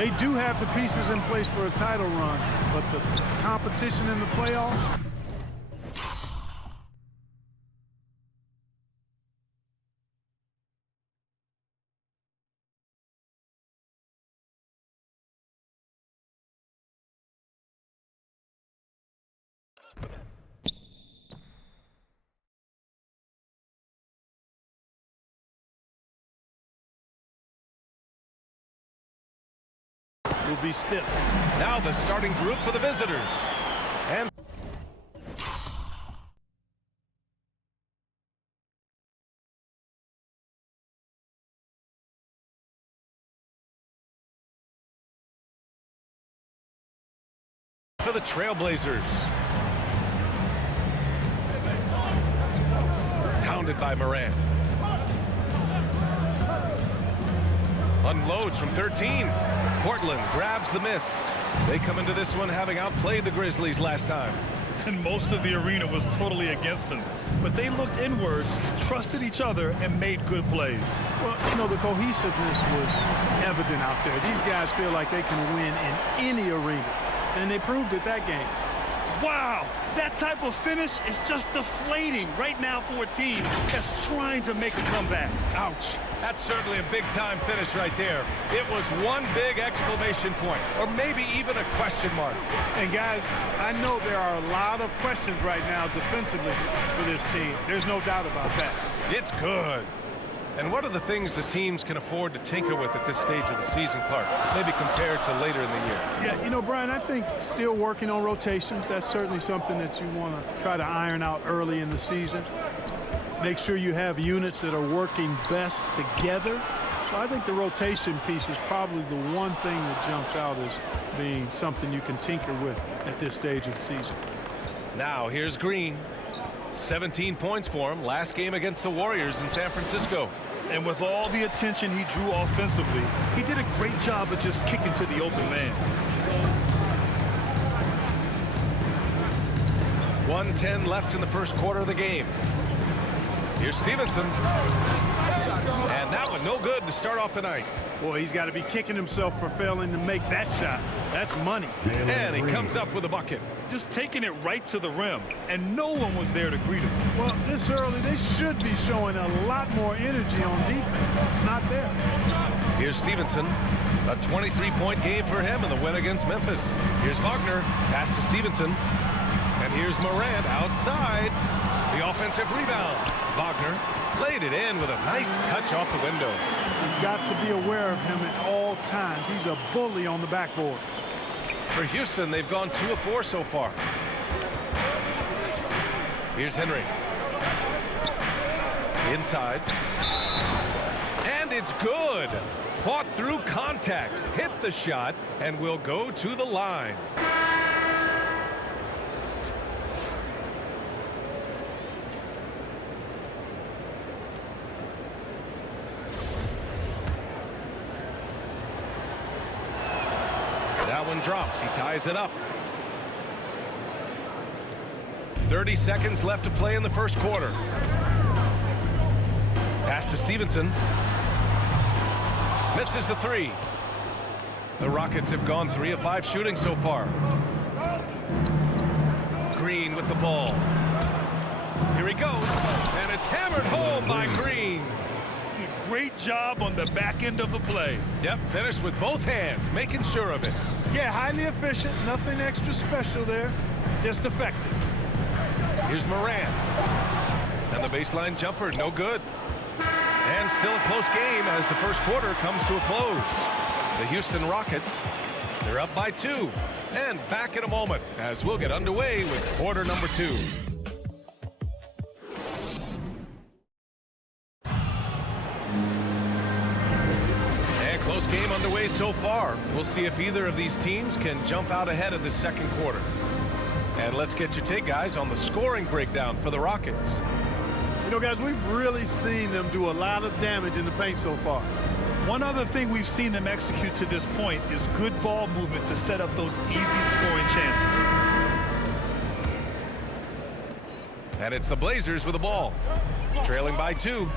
They do have the pieces in place for a title run, but the competition in the playoffs. Will be stiff. Now the starting group for the visitors. And for the Trailblazers. Pounded by Morant. Unloads from 13. Portland grabs the miss. They come into this one having outplayed the Grizzlies last time. And most of the arena was totally against them. But they looked inwards, trusted each other, and made good plays. Well, you know, the cohesiveness was evident out there. These guys feel like they can win in any arena, and they proved it that game. Wow, that type of finish is just deflating right now for a team that's trying to make a comeback. Ouch. That's certainly a big-time finish right there. It was one big exclamation point, or maybe even a question mark. And, guys, I know there are a lot of questions right now defensively for this team. There's no doubt about that. It's good. And what are the things the teams can afford to tinker with at this stage of the season, Clark, maybe compared to later in the year? Yeah, you know, Brian, I think still working on rotations. That's certainly something that you want to try to iron out early in the season. Make sure you have units that are working best together. So I think the rotation piece is probably the one thing that jumps out as being something you can tinker with at this stage of the season. Now here's Green. 17 points for him last game against the Warriors in San Francisco. And with all the attention he drew offensively, he did a great job of just kicking to the open man. 1:10 left in the first quarter of the game. Here's Stevenson. And that one no good to start off the night. Boy, he's got to be kicking himself for failing to make that shot. That's money. And he comes up with a bucket. Just taking it right to the rim, and no one was there to greet him. Well, this early, they should be showing a lot more energy on defense. It's not there. Here's Stevenson. A 23-point game for him in the win against Memphis. Here's Wagner. Pass to Stevenson. And here's Morant outside. The offensive rebound. Wagner laid it in with a nice touch off the window. You've got to be aware of him at all times. He's a bully on the backboards. For Houston, they've gone 2 of 4 so far. Here's Henry. Inside. And it's good. Fought through contact. Hit the shot and will go to the line. That one drops. He ties it up. 30 seconds left to play in the first quarter. Pass to Stevenson. Misses the 3. The Rockets have gone 3 of 5 shooting so far. Green with the ball. Here he goes. And it's hammered home by Green. Great job on the back end of the play. Yep, finished with both hands, making sure of it. Yeah, highly efficient. Nothing extra special there. Just effective. Here's Morant. And the baseline jumper, no good. And still a close game as the first quarter comes to a close. The Houston Rockets, they're up by 2. And back in a moment as we'll get underway with quarter number 2. Close game underway so far. We'll see if either of these teams can jump out ahead of the second quarter. And let's get your take, guys, on the scoring breakdown for the Rockets. You know, guys, we've really seen them do a lot of damage in the paint so far. One other thing we've seen them execute to this point is good ball movement to set up those easy scoring chances. And it's the Blazers with the ball, trailing by 2.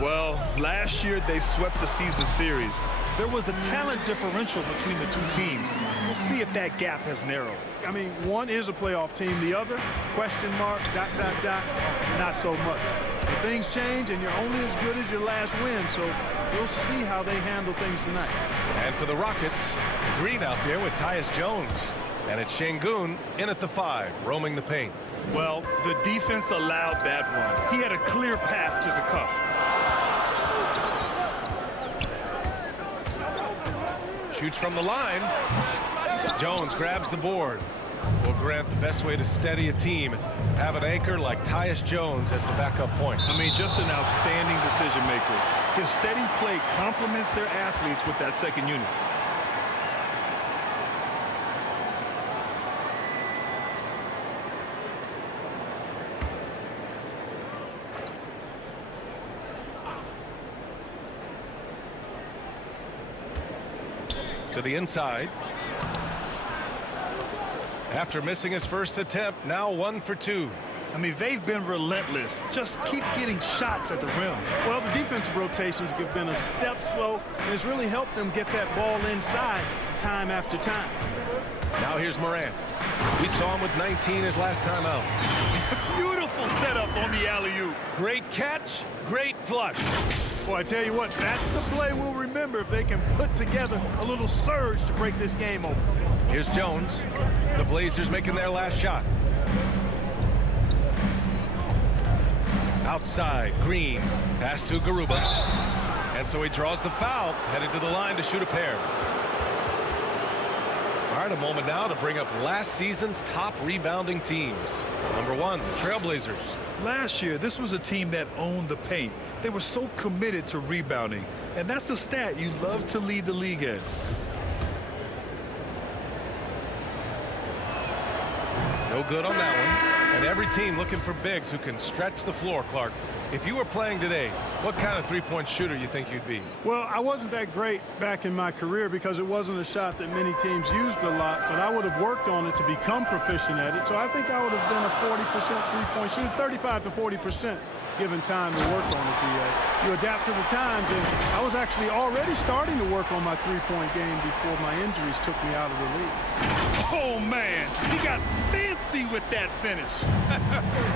Well, last year they swept the season series. there was a talent differential between the two teams. We'll see if that gap has narrowed. I mean, one is a playoff team. The other, question mark, ... not so much. But things change, and you're only as good as your last win, so we'll see how they handle things tonight. And for the Rockets, Green out there with Tyus Jones. And it's Şengün in at the 5, roaming the paint. Well, the defense allowed that one. He had a clear path to the cup. Shoots from the line. Jones grabs the board. Well, Grant, the best way to steady a team, have an anchor like Tyus Jones as the backup point. I mean, just an outstanding decision maker. His steady play complements their athletes with that second unit. To the inside. After missing his first attempt, now 1 for 2. I mean, they've been relentless. Just keep getting shots at the rim. Well, the defensive rotations have been a step slow, and it's really helped them get that ball inside time after time. Now here's Morant. We saw him with 19 his last time out. Beautiful setup on the alley-oop. Great catch, great flush. Boy, I tell you what, that's the play we'll remember if they can put together a little surge to break this game open. Here's Jones. The Blazers making their last shot. Outside, Green. Pass to Garuba. And so he draws the foul, headed to the line to shoot a pair. All right, a moment now to bring up last season's top rebounding teams. Number 1, the Trailblazers. Last year, this was a team that owned the paint. They were so committed to rebounding. And that's a stat you love to lead the league in. No good on that one. And every team looking for bigs who can stretch the floor, Clark. If you were playing today, what kind of three-point shooter you think you'd be? Well, I wasn't that great back in my career because it wasn't a shot that many teams used a lot, but I would have worked on it to become proficient at it. So I think I would have been a 40% three-point shooter, 35 to 40%. Given time to work on it, you adapt to the times, and I was actually already starting to work on my three-point game before my injuries took me out of the league. Oh, man, he got fancy with that finish.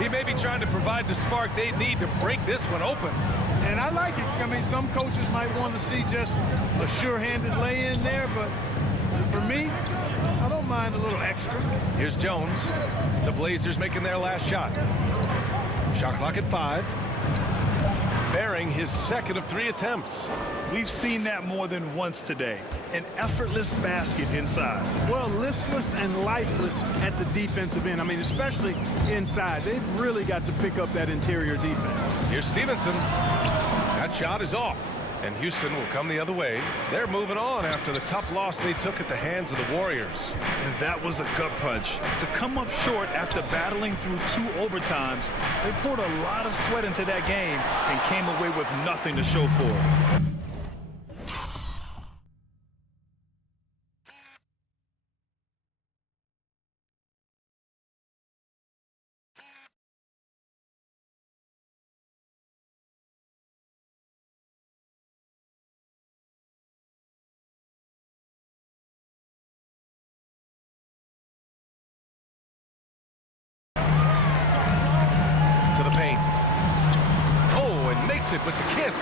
He may be trying to provide the spark they need to break this one open. And I like it. I mean, some coaches might want to see just a sure-handed lay-in there, but for me, I don't mind a little extra. Here's Jones. The Blazers making their last shot. Shot clock at 5. Bearing his second of 3 attempts. We've seen that more than once today. An effortless basket inside. Well, listless and lifeless at the defensive end. I mean, especially inside. They've really got to pick up that interior defense. Here's Stevenson. That shot is off. And Houston will come the other way. They're moving on after the tough loss they took at the hands of the Warriors. And that was a gut punch. To come up short after battling through 2 overtimes, they poured a lot of sweat into that game and came away with nothing to show for it. To the paint. Oh, and makes it with the kiss.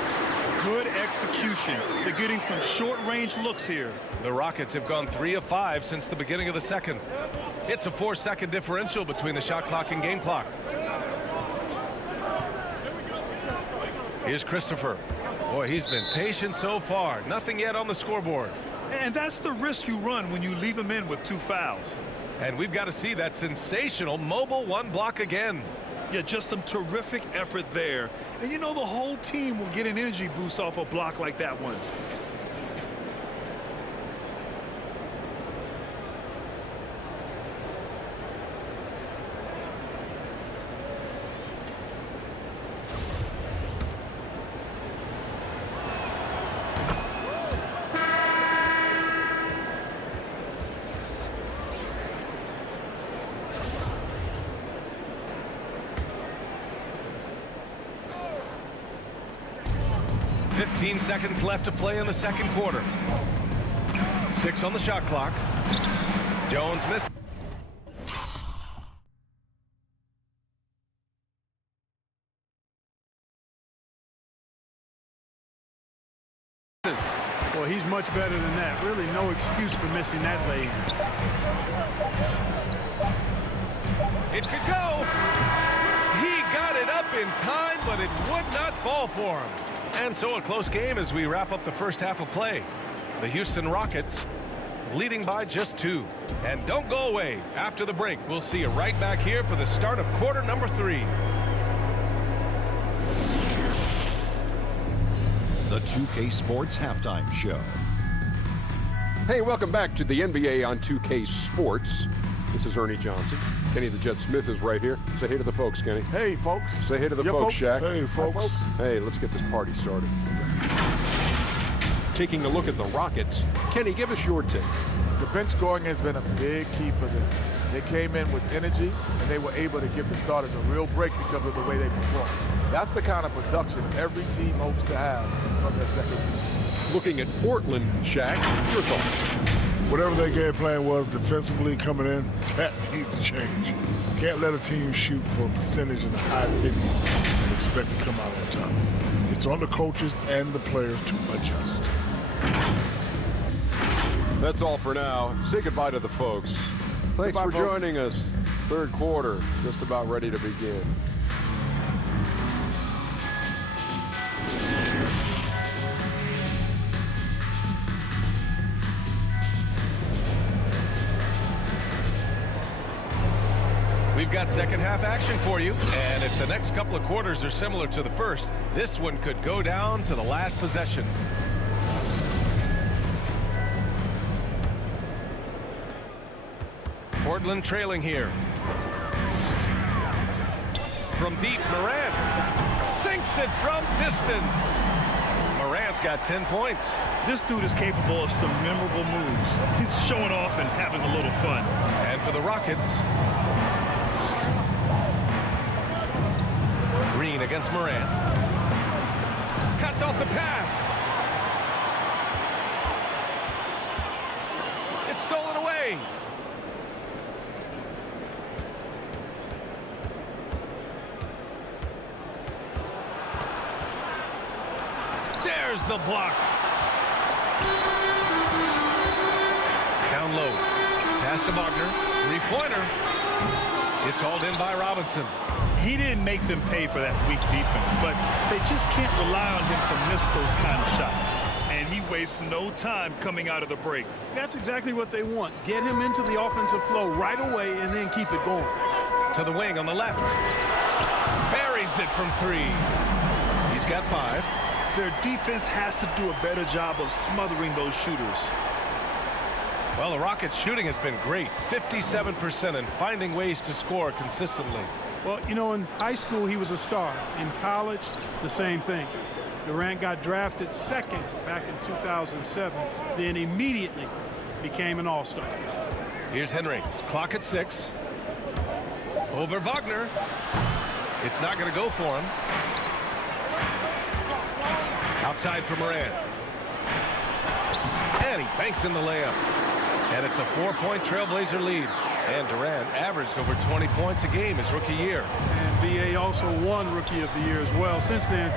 Good execution. They're getting some short-range looks here. The Rockets have gone 3 of 5 since the beginning of the second. It's a 4-second differential between the shot clock and game clock. Here's Christopher. Boy, he's been patient so far. Nothing yet on the scoreboard. And that's the risk you run when you leave him in with 2 fouls. And we've got to see that sensational mobile 1 block again. Yeah, just some terrific effort there. And you know the whole team will get an energy boost off a block like that one. 15 seconds left to play in the second quarter. 6 on the shot clock. Jones missed. Well, he's much better than that. Really no excuse for missing that lane. It could go. He got it up in time, but it would not fall for him. And so a close game as we wrap up the first half of play. The Houston Rockets leading by just 2. And don't go away. After the break, we'll see you right back here for the start of quarter number 3. The 2K Sports Halftime Show. Hey, welcome back to the NBA on 2K Sports. This is Ernie Johnson. Kenny the Jet Smith is right here. Say hey to the folks, Kenny. Hey, folks. Say hey to the folks, Shaq. Hey, folks. Hey, let's get this party started. Taking a look at the Rockets. Kenny, give us your take. The bench scoring has been a big key for them. They came in with energy, and they were able to give the starters a real break because of the way they performed. That's the kind of production every team hopes to have from their second unit. Looking at Portland, Shaq, your thoughts? Whatever their game plan was defensively coming in, that needs to change. Can't let a team shoot for a percentage in the high 50s and expect to come out on top. It's on the coaches and the players to adjust. That's all for now. Say goodbye to the folks. Thanks Goodbye, for folks. joining us. Third quarter, just about ready to begin. We've got second half action for you, and if the next couple of quarters are similar to the first, this one could go down to the last possession. Portland trailing here. From deep, Morant sinks it from distance. Morant's got 10 points. This dude is capable of some memorable moves. He's showing off and having a little fun. And for the Rockets, Green against Morant. Cuts off the pass. It's stolen away. There's the block. Down low. Pass to Wagner. Three-pointer. It's hauled in by Robinson. He didn't make them pay for that weak defense, but they just can't rely on him to miss those kind of shots. And he wastes no time coming out of the break. That's exactly what they want. Get him into the offensive flow right away and then keep it going. To the wing on the left. Buries it from 3. He's got 5. Their defense has to do a better job of smothering those shooters. Well, the Rockets' shooting has been great. 57% and finding ways to score consistently. Well, you know, in high school, he was a star. In college, the same thing. Durant got drafted second back in 2007, then immediately became an all-star. Here's Henry. Clock at 6. Over Wagner. It's not going to go for him. Outside for Morant. And he banks in the layup. And it's a 4-point Trailblazer lead. And Durant averaged over 20 points a game his rookie year. And B.A. also won Rookie of the Year as well. Since then,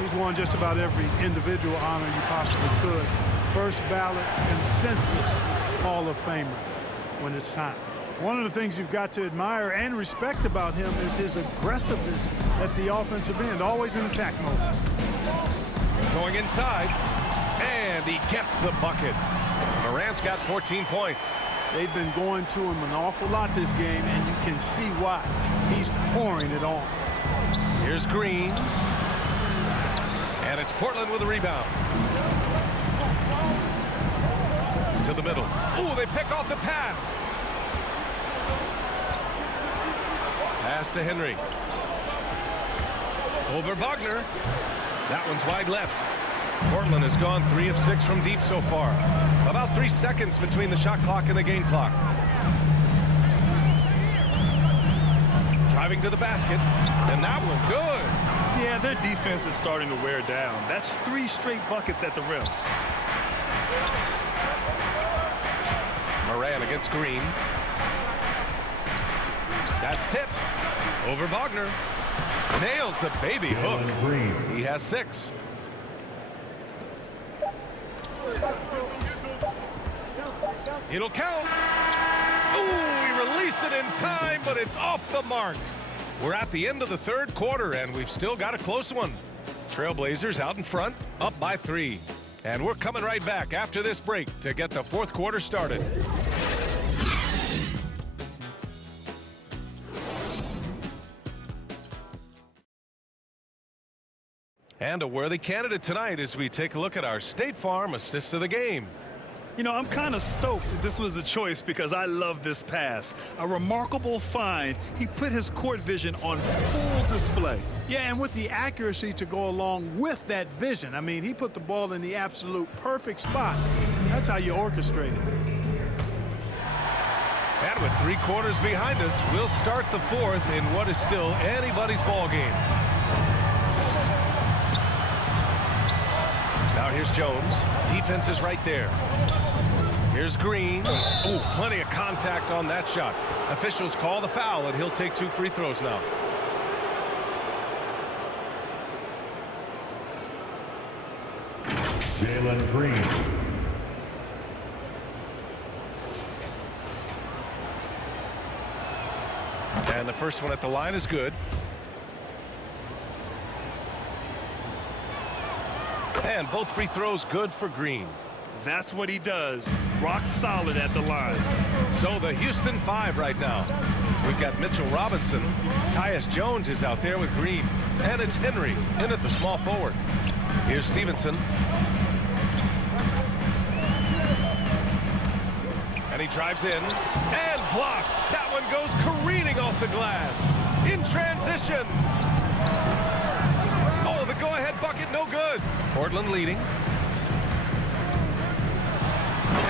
he's won just about every individual honor you possibly could. First ballot consensus Hall of Famer when it's time. One of the things you've got to admire and respect about him is his aggressiveness at the offensive end, always in attack mode. Going inside, and he gets the bucket. Morant's got 14 points. They've been going to him an awful lot this game, and you can see why. He's pouring it on. Here's Green. And it's Portland with a rebound. To the middle. Ooh, they pick off the pass. Pass to Henry. Over Wagner. That one's wide left. Portland has gone 3 of 6 from deep so far. About 3 seconds between the shot clock and the game clock. Driving to the basket. And that one good. Yeah, their defense is starting to wear down. That's 3 straight buckets at the rim. Moran against Green. That's tipped. Over Wagner. Nails the baby hook. He has 6. It'll count. Ooh, he released it in time, but it's off the mark. We're at the end of the third quarter, and we've still got a close one. Trailblazers out in front, up by 3. And we're coming right back after this break to get the fourth quarter started. And a worthy candidate tonight as we take a look at our State Farm assist of the game. You know, I'm kind of stoked that this was a choice because I love this pass. A remarkable find. He put his court vision on full display. Yeah, and with the accuracy to go along with that vision. I mean, he put the ball in the absolute perfect spot. That's how you orchestrate it. And with 3 quarters behind us, we'll start the fourth in what is still anybody's ball game. Now here's Jones. Defense is right there. Here's Green. Ooh, plenty of contact on that shot. Officials call the foul, and he'll take 2 free throws now. Jalen Green. And the first one at the line is good. And both free throws good for Green. That's what he does. Rock solid at the line. So the Houston 5 right now. We've got Mitchell Robinson. Tyus Jones is out there with Green. And it's Henry in at the small forward. Here's Stevenson. And he drives in. And blocked. That one goes careening off the glass. In transition. Oh, the go-ahead bucket, no good. Portland leading.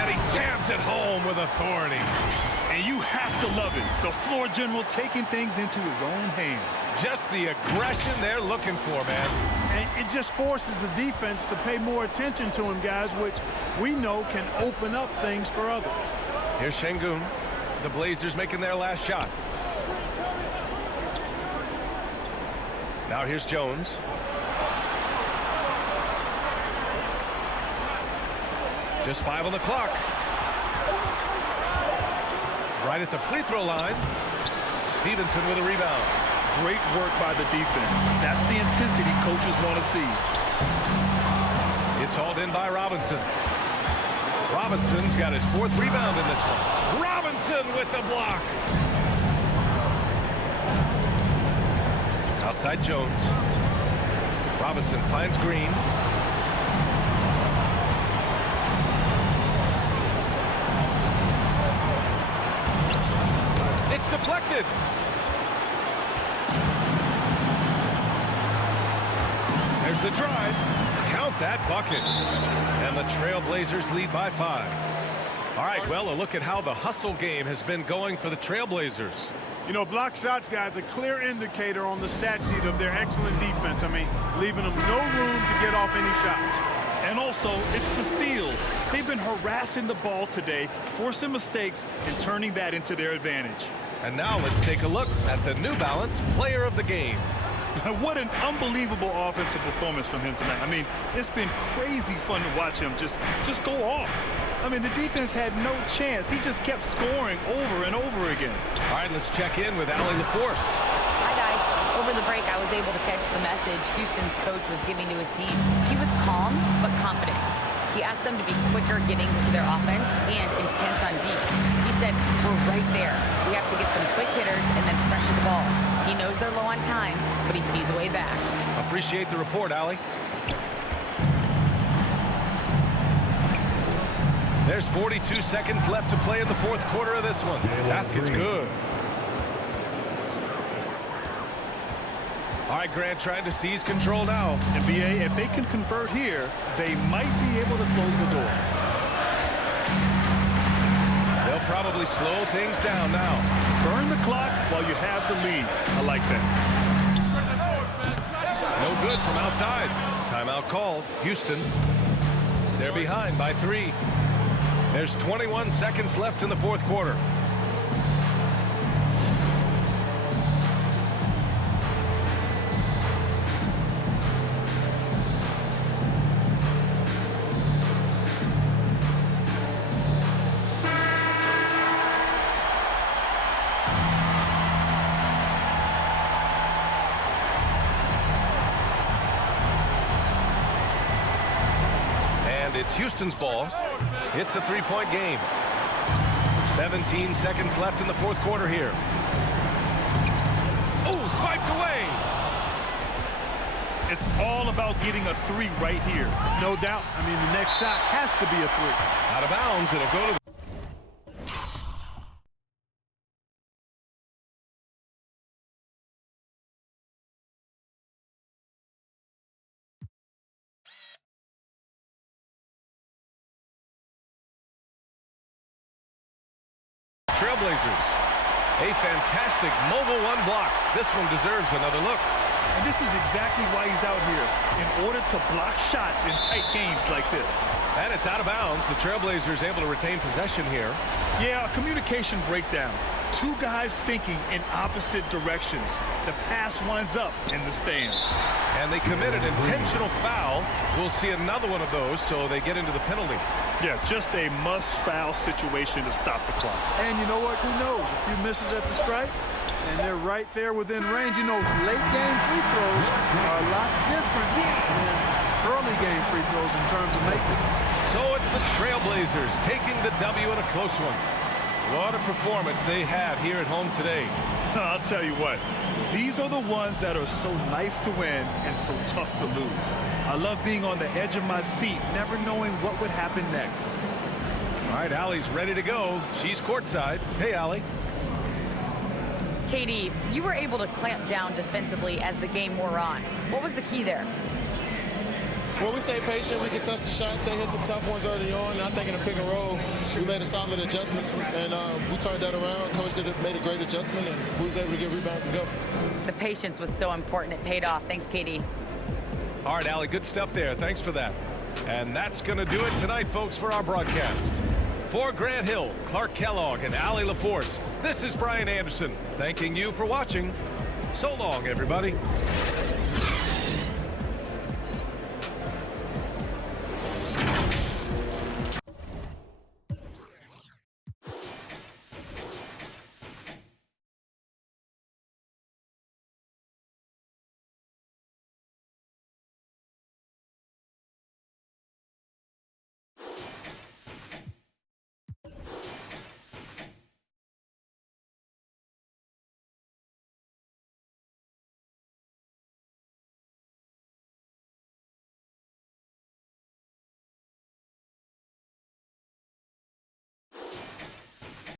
And he jams it home with authority. And you have to love it. The floor general taking things into his own hands. Just the aggression they're looking for, man. And it just forces the defense to pay more attention to him, guys, which we know can open up things for others. Here's Şengün. The Blazers making their last shot. Now here's Jones. Just 5 on the clock. Right at the free throw line. Stevenson with a rebound. Great work by the defense. That's the intensity coaches want to see. It's hauled in by Robinson. Robinson's got his 4th rebound in this one. Robinson with the block. Outside Jones. Robinson finds Green. It's deflected. There's the drive. Count that bucket. And the Trailblazers lead by 5. All right, well, a look at how the hustle game has been going for the Trailblazers. You know, block shots, guys, a clear indicator on the stat sheet of their excellent defense. I mean, leaving them no room to get off any shots. And also, it's the steals. They've been harassing the ball today, forcing mistakes, and turning that into their advantage. And now let's take a look at the New Balance Player of the Game. What an unbelievable offensive performance from him tonight. I mean, it's been crazy fun to watch him just go off. I mean, the defense had no chance. He just kept scoring over and over again. All right, let's check in with Allie LaForce. Hi, guys. Over the break, I was able to catch the message Houston's coach was giving to his team. He was calm but confident. He asked them to be quicker getting to their offense and intense on D. He said, we're right there. We have to get some quick hitters and then pressure the ball. He knows they're low on time, but he sees a way back. Appreciate the report, Allie. There's 42 seconds left to play in the fourth quarter of this one. Basket's good. All right, Grant trying to seize control now. NBA, if they can convert here, they might be able to close the door. They'll probably slow things down now. Burn the clock while you have the lead. I like that. No No good from outside. Timeout called. Houston. They're behind by 3. There's 21 seconds left in the fourth quarter. It's Houston's ball. It's a 3-point game. 17 seconds left in the fourth quarter here. Oh, swiped away. It's all about getting a 3 right here. No doubt. I mean, the next shot has to be a 3. Out of bounds. It'll go to the Trailblazers. A fantastic mobile 1 block. This one deserves another look. And this is exactly why he's out here, in order to block shots in tight games like this. And it's out of bounds. The Trailblazers able to retain possession here. Yeah, a communication breakdown. 2 guys thinking in opposite directions. The pass winds up in the stands. And they committed intentional foul. We'll see another one of those, so they get into the penalty. Yeah, just a must-foul situation to stop the clock. And you know what? Who knows? A few misses at the stripe, and they're right there within range. You know, late-game free throws are a lot different than early-game free throws in terms of making. So it's the Trailblazers taking the W in a close one. What a performance they had here at home today. I'll tell you what, these are the ones that are so nice to win and so tough to lose. I love being on the edge of my seat, never knowing what would happen next. All right, Allie's ready to go. She's courtside. Hey, Allie. KD, you were able to clamp down defensively as the game wore on. What was the key there? Well, we stayed patient. We could touch the shots. They hit some tough ones early on. And I think in the pick and roll, we made a solid adjustment, and we turned that around. Coach made a great adjustment, and we was able to get rebounds and go. The patience was so important. It paid off. Thanks, KD. All right, Allie, good stuff there. Thanks for that. And that's going to do it tonight, folks, for our broadcast. For Grant Hill, Clark Kellogg, and Allie LaForce, this is Brian Anderson, thanking you for watching. So long, everybody.